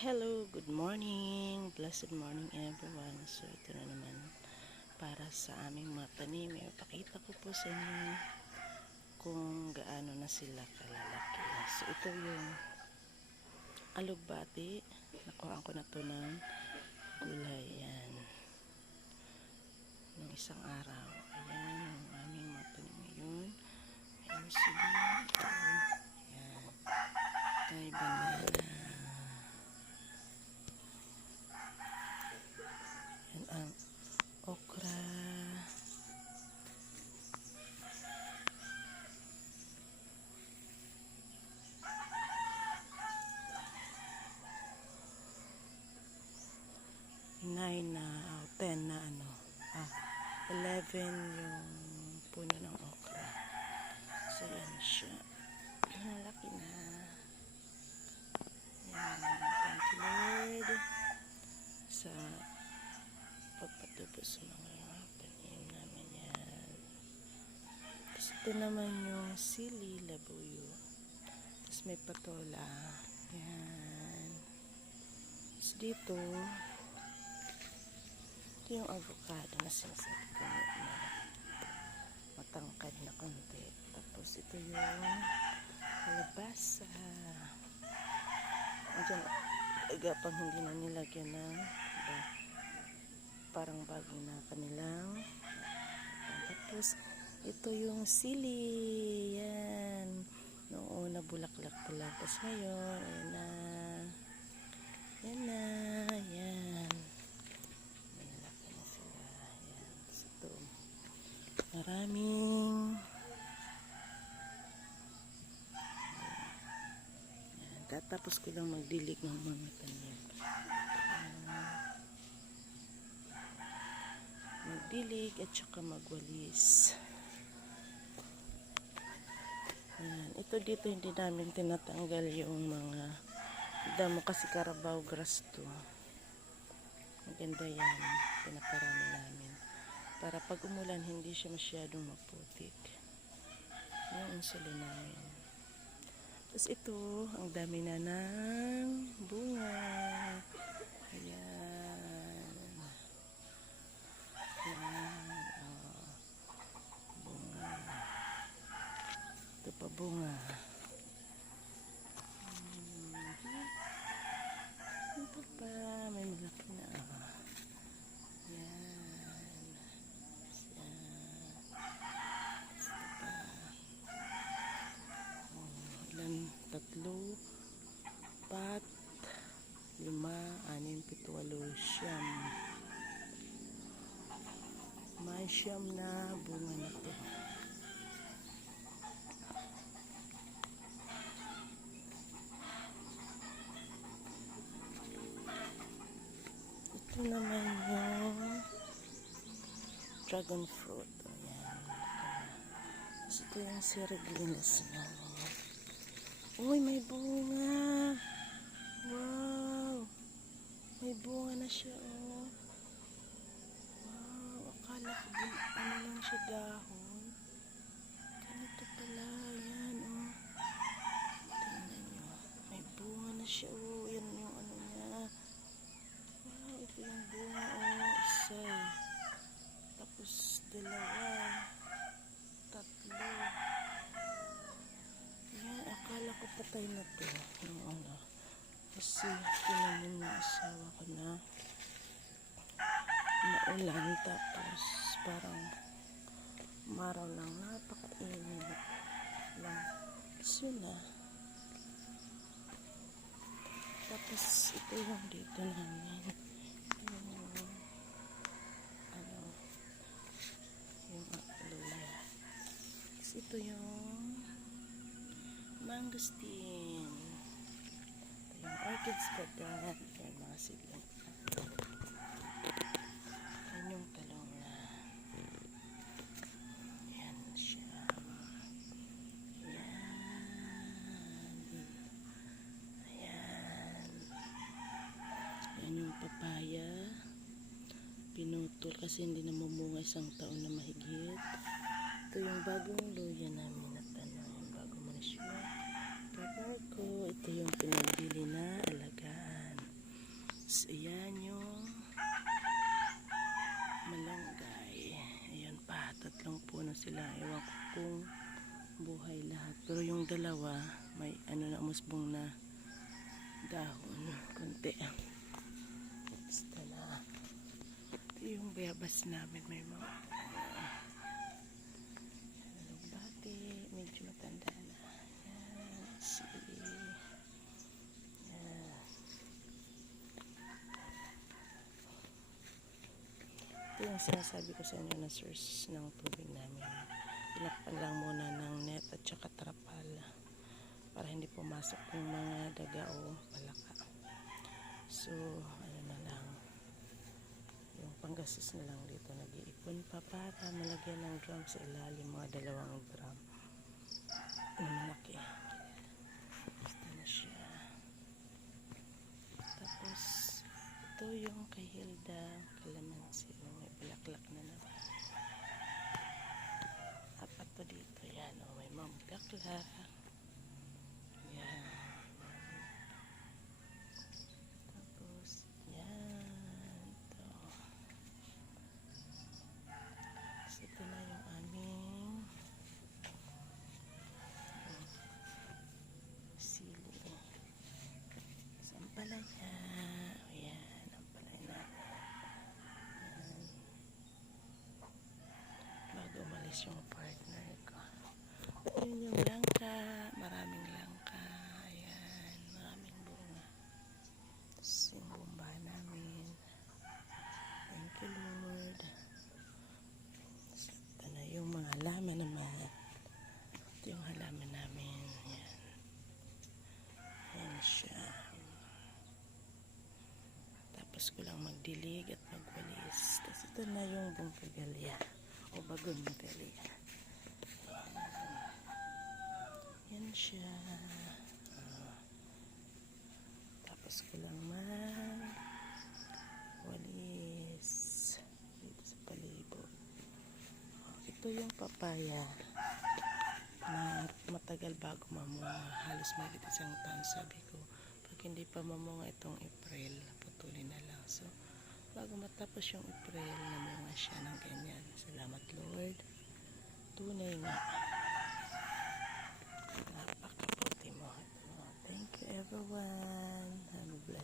Hello, good morning. Blessed morning everyone. So ito na naman para sa aming mga tanim. Ipakita ko po sa inyo kung gaano na sila kalalaki. So ito yung alugbati. Nakuha ko na to ng gulay. Yan. Nung isang araw. Ayan, ang aming mga tanim ngayon. Ayan sila. Ito. Ayan. May banana. Yan ang okra. Nine na, oh, ten na ano. Ah, eleven yung puno ng okra. So, yan siya. Malaki na. Yan. Thank you, Lord. Sa pagpatubo sa mga tanim namin yan. Tapos ito naman yung sili labuyo. Tapos may patola. Yan. Tapos dito, ito yung avocado na sinasabi ko na matangkad na konti. Tapos ito yung kalabasa. Andiyan, aga pang hindi na nilagyan ng ba- parang bago na kanilang tapos ito yung sili. Yan. Noong una bulaklak pa lang tapos ngayon ayan na. Yan na. Yan malaki na sila yan tapos ito maraming yan tatapos ko lang magdilig ng mga tanim magdilig at saka magwalis. Ito dito hindi namin tinatanggal yung mga damo kasi Carabao grass to. Maganda yan. Pinaparami namin. Para pag umulan hindi siya masyadong maputik. Yan ang namin. Tapos ito, ang dami na ng bunga. Ayan. Yan. Oh. Bunga. Ito pa bunga. Ito pa. May malaki na. Yan. Yan. Ito pa. Oh, ilan? Tatlo. Pat. Lima. Anim. Pito. Walo. Siyam. May siyam na bunga na to. Ito naman yung dragon fruit. Ayan. Tapos ito yung siriglinas na. Uy, may bunga. Wow. May bunga na siya, oh. Wow, akala ko ano lang siya dahon. Ganito pala, yan, oh. Tingnan nyo, may bunga na siya, oh. Yan yung ano niya. Wow, ito yung bunga, oh. Isa. Tapos, dalawa. Tatlo. Yan, patay na to. Yung ano. Kasi, tinanin ng asawa ko na maulan tapos parang maraw lang napakainit lang so na tapos ito yung dito namin ano yung aloe tapos ito yung mangosteen ito yung orchids pa dyan yung mga seedling yan yung talong na. Yan siya. Yan. Ayan. Yan yung papaya. Pinutol kasi hindi na mamunga isang taon na mahigit. Ito yung bagong luya namin na tanong. Yung bago mo na siya. Pepper ko. Ito yung pinabili na alagaan. Tapos, ayan yung malunggay. Ayan pa, tatlong puno sila. Ewan ko kung buhay lahat. Pero yung dalawa, may ano na umusbong na dahon. Kunti. Basta na. Ito yung bayabas namin. May mga alugbati. Medyo matanda na. Yan. Sili. Yan. Ito yung sinasabi ko sa inyo na source ng tubig namin. Pinakpan lang muna ng net at saka trapal para hindi pumasok yung mga daga o palaka. So, ano na lang, yung panggastos na lang dito nag-iipon pa para malagyan ng drum sa ilalim, mga dalawang drum na malaki. Basta na siya. Tapos, ito yung kay Hilda Calamansi. Oh, may bulaklak na naman. Apat to dito. Yan. Oh, may mga bulaklak. Yan. Tapos, yan. Ito. Tapos, ito na yung aming oh, sili. Sampalaya. Ayan, ang palaya natin. Ayan. Umalis yung partner ko. Ayun yung langka. Maraming langka. Ayan, maraming bunga. Tapos yung bumba namin. Thank you, Lord. Tapos ito na yung mga halaman naman. Ito yung halaman namin. Ayan. Ayan siya. Tapos ko lang magdilig at magwalis. Tapos ito na yung bongkagalya o bagon magalia. Yan siya. Ah. tapos ko lang magwalis dito sa palibot. Ito yung papaya na matagal bago mamunga. Halos mahigit isang taon sabi ko. Pag hindi pa mamunga itong April, putulin na lang. So, bago matapos yung April, namunga siya ng ganyan.